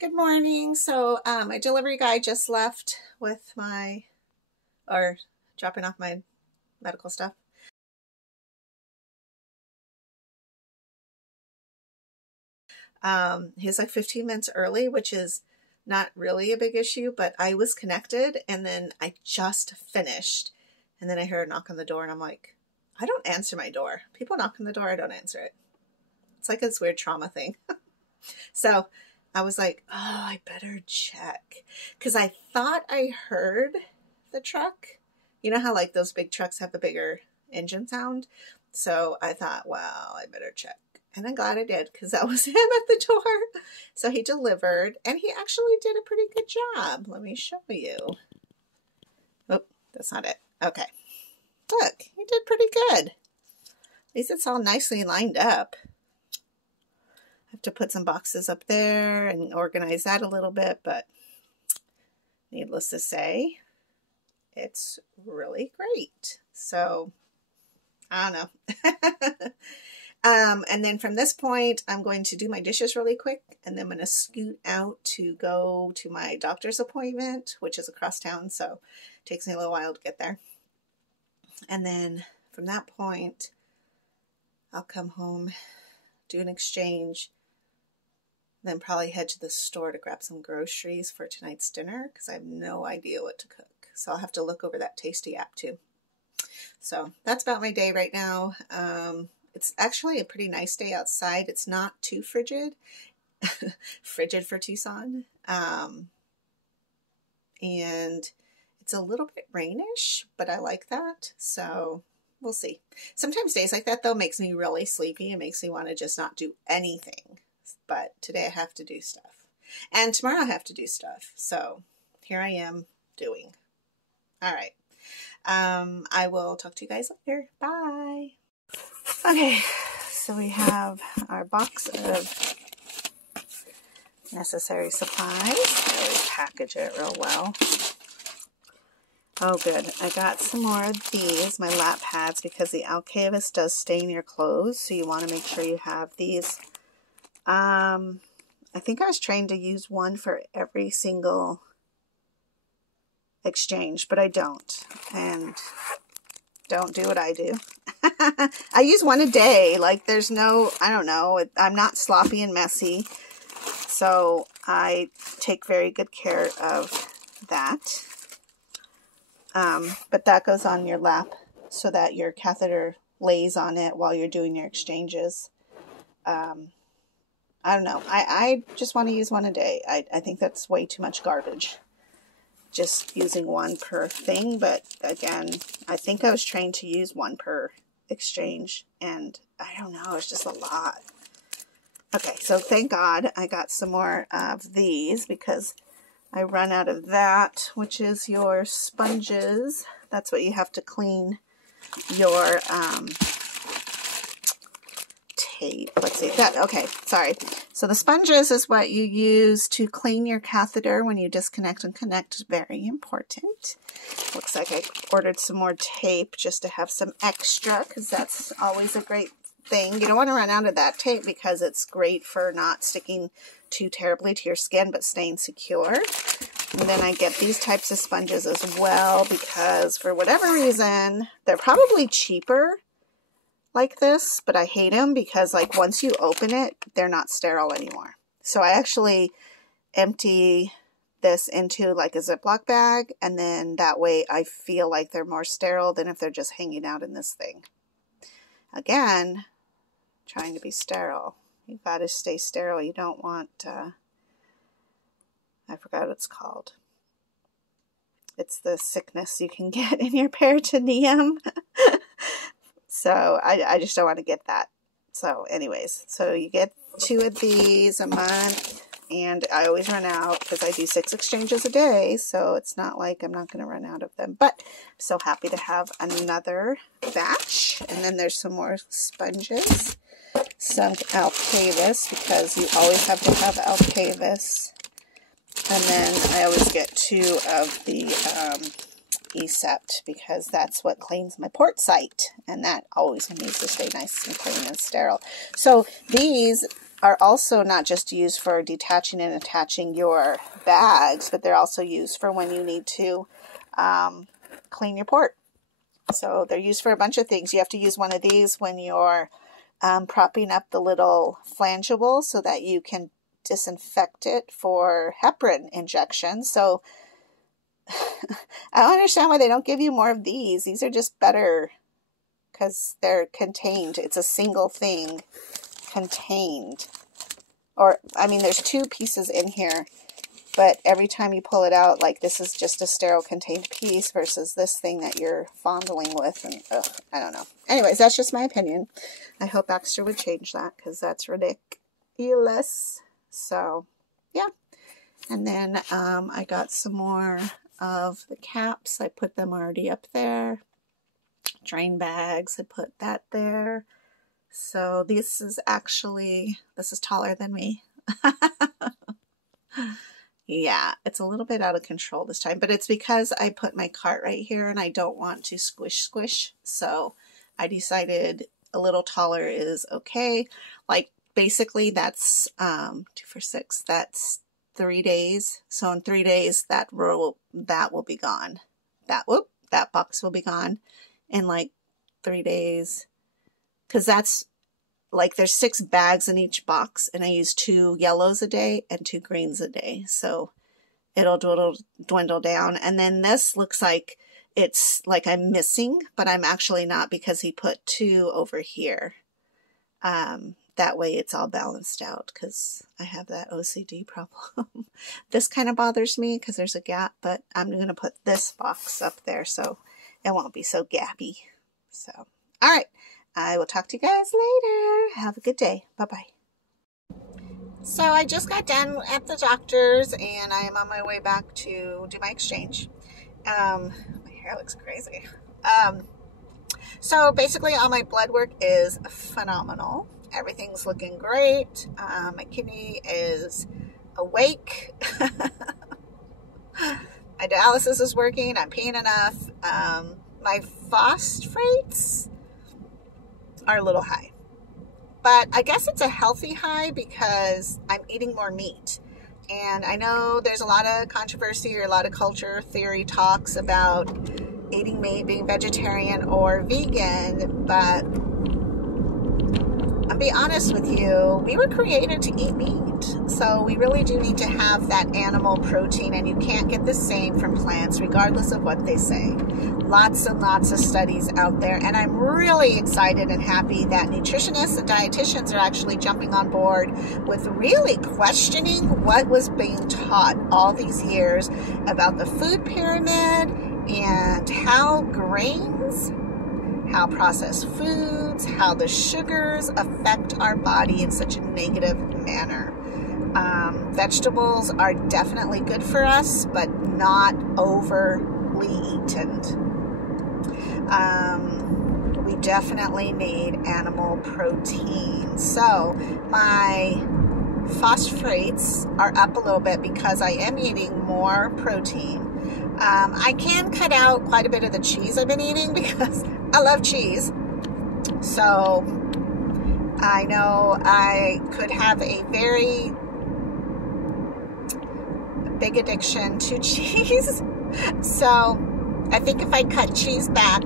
Good morning. So my delivery guy just left with dropping off my medical stuff. He's like 15 minutes early, which is not really a big issue, but I was connected and then I just finished. And then I heard a knock on the door and I'm like, I don't answer my door. People knock on the door, I don't answer it. It's like this weird trauma thing. So I was like, oh, I better check. Because I thought I heard the truck. You know how like those big trucks have the bigger engine sound? So I thought, well, I better check. And I'm glad I did because that was him at the door. So he delivered and he actually did a pretty good job. Let me show you. Oh, that's not it. Okay. Look, he did pretty good. At least it's all nicely lined up. I have to put some boxes up there and organize that a little bit, but needless to say, it's really great. So, I don't know. And then from this point, I'm going to do my dishes really quick, and then I'm going to scoot out to go to my doctor's appointment, which is across town, so it takes me a little while to get there. And then from that point, I'll come home, do an exchange, then probably head to the store to grab some groceries for tonight's dinner because I have no idea what to cook. So I'll have to look over that Tasty app too. So that's about my day right now. It's actually a pretty nice day outside. It's not too frigid. Frigid for Tucson. And it's a little bit rainish, but I like that. So we'll see. Sometimes days like that though makes me really sleepy. It makes me want to just not do anything. But today I have to do stuff. And tomorrow I have to do stuff. So here I am doing. All right. I will talk to you guys later. Bye. Okay. So we have our box of necessary supplies. I always package it real well. Oh, good. I got some more of these, my lap pads, because the Alcavis does stain your clothes. So you want to make sure you have these. I think I was trained to use one for every single exchange, but I don't. And don't do what I do. I use one a day. Like there's no, I don't know, I'm not sloppy and messy. So I take very good care of that. But that goes on your lap so that your catheter lays on it while you're doing your exchanges. I don't know. I just want to use one a day. I think that's way too much garbage. Just using one per thing. But again, I think I was trained to use one per exchange. And I don't know. It's just a lot. Okay. So thank God I got some more of these because I run out of that, which is your sponges. That's what you have to clean your tape. Let's see that. Okay, sorry. So the sponges is what you use to clean your catheter when you disconnect and connect. Very important. Looks like I ordered some more tape just to have some extra because that's always a great thing. You don't want to run out of that tape because it's great for not sticking too terribly to your skin but staying secure. And then I get these types of sponges as well because for whatever reason, they're probably cheaper like this, but I hate them because like once you open it, they're not sterile anymore. So I actually empty this into like a Ziploc bag, and then that way I feel like they're more sterile than if they're just hanging out in this thing. Again, trying to be sterile. You've got to stay sterile. You don't want, I forgot what it's called. It's the sickness you can get in your peritoneum. So I just don't want to get that. So anyways, so you get 2 of these a month, and I always run out because I do 6 exchanges a day. So it's not like I'm not going to run out of them, but I'm so happy to have another batch. And then there's some more sponges, some Alcavis because you always have to have Alcavis. And then I always get 2 of the Ecept because that's what cleans my port site, and that always needs to stay nice and clean and sterile. So these are also not just used for detaching and attaching your bags, but they're also used for when you need to clean your port. So they're used for a bunch of things. You have to use one of these when you're propping up the little flangeable so that you can disinfect it for heparin injection. So I don't understand why they don't give you more of these. These are just better because they're contained. It's a single thing contained. Or, I mean, there's 2 pieces in here, but every time you pull it out, like this is just a sterile contained piece versus this thing that you're fondling with. And I don't know. Anyways, that's just my opinion. I hope Baxter would change that because that's ridiculous. So, yeah. And then I got some more of the caps. I put them already up there. Drain bags, I put that there. So this is taller than me. Yeah, it's a little bit out of control this time, but it's because I put my cart right here and I don't want to squish. So I decided a little taller is okay. Like basically that's 2 for $6. That's 3 days. So in 3 days that will be gone. That box will be gone in like 3 days. Because that's like there's 6 bags in each box, and I use 2 yellows a day and 2 greens a day. So it'll dwindle down. And then this looks like it's like I'm missing, but I'm actually not because he put 2 over here. That way it's all balanced out because I have that OCD problem. This kind of bothers me because there's a gap, but I'm going to put this box up there so it won't be so gappy. So, all right. I will talk to you guys later. Have a good day. Bye-bye. So I just got done at the doctor's and I am on my way back to do my exchange. My hair looks crazy. So basically all my blood work is phenomenal. Everything's looking great. My kidney is awake. My dialysis is working. I'm peeing enough. My phosphates are a little high, but I guess it's a healthy high because I'm eating more meat. And I know there's a lot of controversy or a lot of culture theory talks about eating meat, being vegetarian or vegan, but I'll be honest with you, we were created to eat meat. So we really do need to have that animal protein, and you can't get the same from plants regardless of what they say. Lots and lots of studies out there, and I'm really excited and happy that nutritionists and dietitians are actually jumping on board with really questioning what was being taught all these years about the food pyramid and how grains, how processed foods, how the sugars affect our body in such a negative manner. Vegetables are definitely good for us, but not overly eaten. We definitely need animal protein. So my phosphates are up a little bit because I am eating more protein. I can cut out quite a bit of the cheese I've been eating because I love cheese. So I know I could have a very big addiction to cheese. So I think if I cut cheese back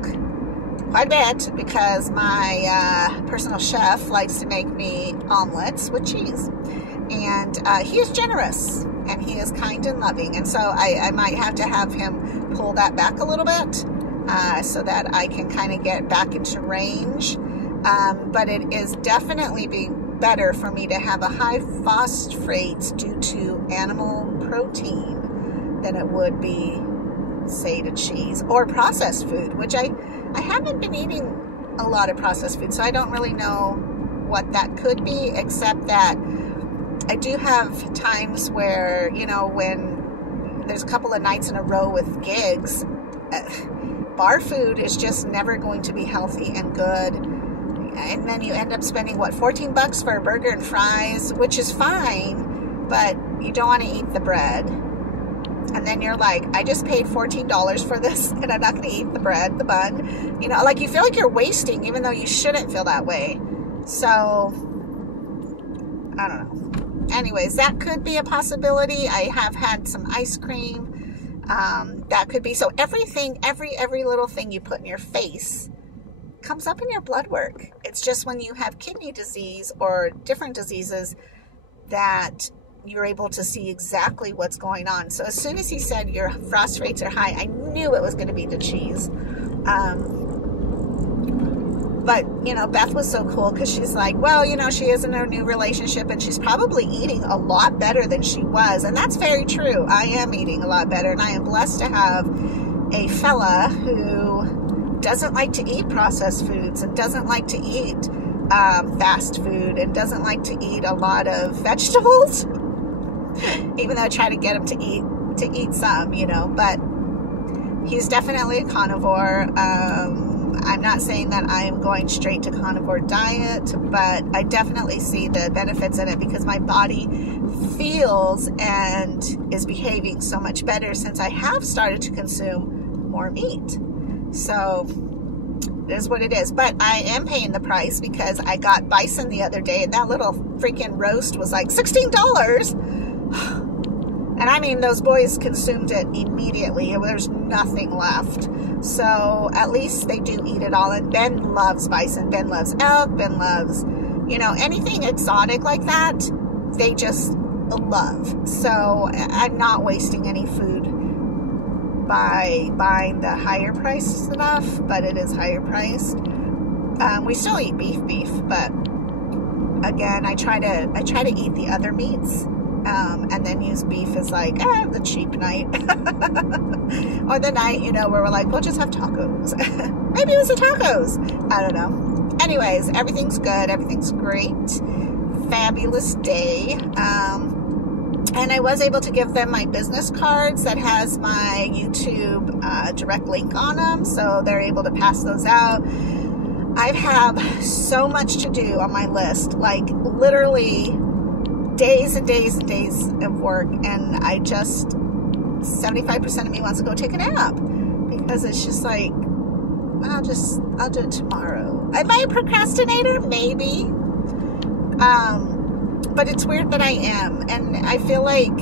quite a bit, because my personal chef likes to make me omelets with cheese. And he is generous and he is kind and loving. And so I might have to have him pull that back a little bit so that I can kind of get back into range. But it is definitely being better for me to have a high phosphates due to animal protein than it would be, say, to cheese or processed food, which I haven't been eating a lot of processed food, so I don't really know what that could be, except that I do have times where, you know, when there's a couple of nights in a row with gigs, bar food is just never going to be healthy and good. And then you end up spending, what, $14 for a burger and fries, which is fine, but you don't want to eat the bread. And then you're like, I just paid $14 for this, and I'm not going to eat the bread, the bun. You know, like you feel like you're wasting, even though you shouldn't feel that way. So I don't know. Anyways, that could be a possibility. I have had some ice cream. That could be. So everything, every little thing you put in your face comes up in your blood work. It's just when you have kidney disease or different diseases that you're able to see exactly what's going on. So as soon as he said your phosphates are high, I knew it was going to be the cheese. But, you know, Beth was so cool because she's like, well, you know, she is in a new relationship and she's probably eating a lot better than she was. And that's very true. I am eating a lot better, and I am blessed to have a fella who doesn't like to eat processed foods and doesn't like to eat fast food and doesn't like to eat a lot of vegetables. Even though I try to get him to eat some, you know, but he's definitely a carnivore. I'm not saying that I am going straight to carnivore diet, but I definitely see the benefits in it because my body feels and is behaving so much better since I have started to consume more meat. So it is what it is. But I am paying the price because I got bison the other day and that little freaking roast was like $16. And I mean, those boys consumed it immediately. There's nothing left. So at least they do eat it all. And Ben loves bison. Ben loves elk. Ben loves, you know, anything exotic like that. They just love. So I'm not wasting any food by buying the higher priced stuff, but it is higher priced. We still eat beef, but again, I try to eat the other meats. And then use beef as like the cheap night or the night, you know, where we're like, we'll just have tacos. Maybe it was the tacos. I don't know. Anyways, everything's good. Everything's great. Fabulous day. And I was able to give them my business cards that has my YouTube direct link on them. So they're able to pass those out. I have so much to do on my list, like literally days and days and days of work, and I just 75% of me wants to go take a nap because it's just like I'll do it tomorrow. Am I a procrastinator? Maybe. But it's weird that I am, and I feel like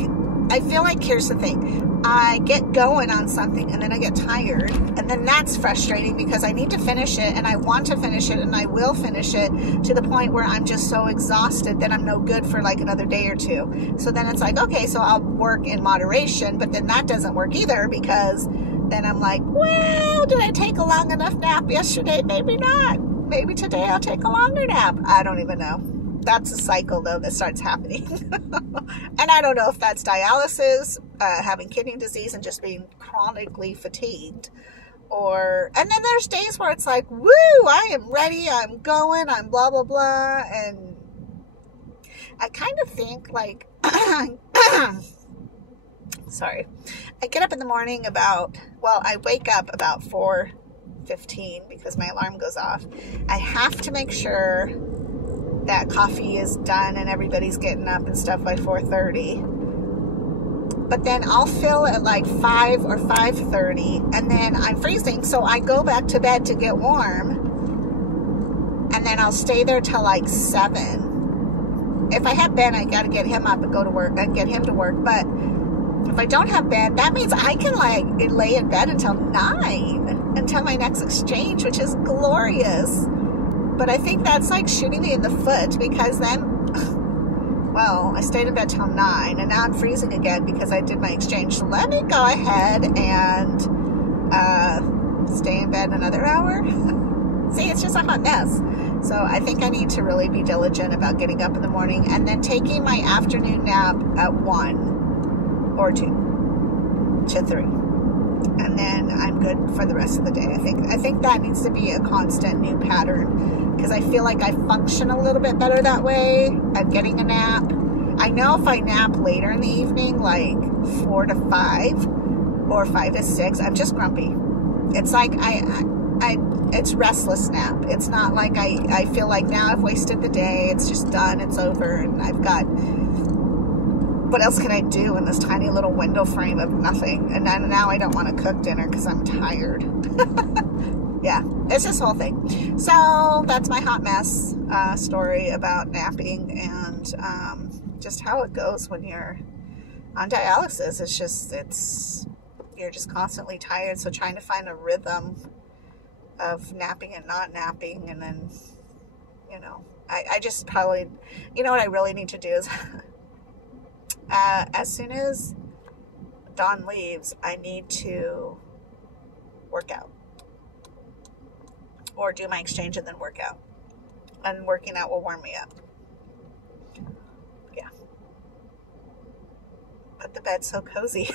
here's the thing. I get going on something and then I get tired, and then that's frustrating because I need to finish it and I want to finish it and I will finish it to the point where I'm just so exhausted that I'm no good for like another day or two. So then it's like, okay, so I'll work in moderation, but then that doesn't work either because then I'm like, well, did I take a long enough nap yesterday? Maybe not. Maybe today I'll take a longer nap. I don't even know. That's a cycle, though, that starts happening. And I don't know if that's dialysis, having kidney disease, and just being chronically fatigued. And then there's days where it's like, woo, I am ready, I'm going, I'm blah, blah, blah. And I kind of think, like, sorry. I get up in the morning I wake up about 4:15 because my alarm goes off. I have to make sure that coffee is done and everybody's getting up and stuff by 4:30. But then I'll fill at like 5 or 5:30 and then I'm freezing, so I go back to bed to get warm, and then I'll stay there till like 7. If I have Ben, I gotta get him up and go to work and get him to work. But if I don't have Ben, that means I can like lay in bed until 9, until my next exchange, which is glorious. But I think that's like shooting me in the foot because then, well, I stayed in bed till 9 and now I'm freezing again because I did my exchange. So let me go ahead and stay in bed another hour. See, it's just a hot mess. So I think I need to really be diligent about getting up in the morning and then taking my afternoon nap at 1 or 2 to 3. And then I'm good for the rest of the day. I think that needs to be a constant new pattern because I feel like I function a little bit better that way. I'm getting a nap. I know if I nap later in the evening, like 4 to 5 or 5 to 6, I'm just grumpy. It's like it's restless nap. It's not like I feel like now I've wasted the day. It's just done. It's over, and I've got. What else can I do in this tiny little window frame of nothing? And now I don't want to cook dinner because I'm tired. yeah, it's this whole thing. So that's my hot mess story about napping and just how it goes when you're on dialysis. You're just constantly tired. So trying to find a rhythm of napping and not napping, and then, I just probably, what I really need to do is as soon as Dawn leaves, I need to work out or do my exchange and then work out, and working out will warm me up. Yeah, but the bed's so cozy.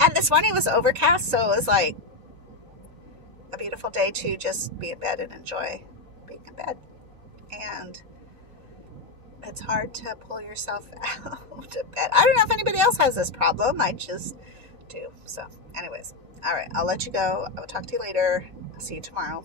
And this morning was overcast, so it was like a beautiful day to just be in bed and enjoy being in bed. And it's hard to pull yourself out of bed. I don't know if anybody else has this problem. I just do. So anyways, all right, I'll let you go. I will talk to you later. I'll see you tomorrow.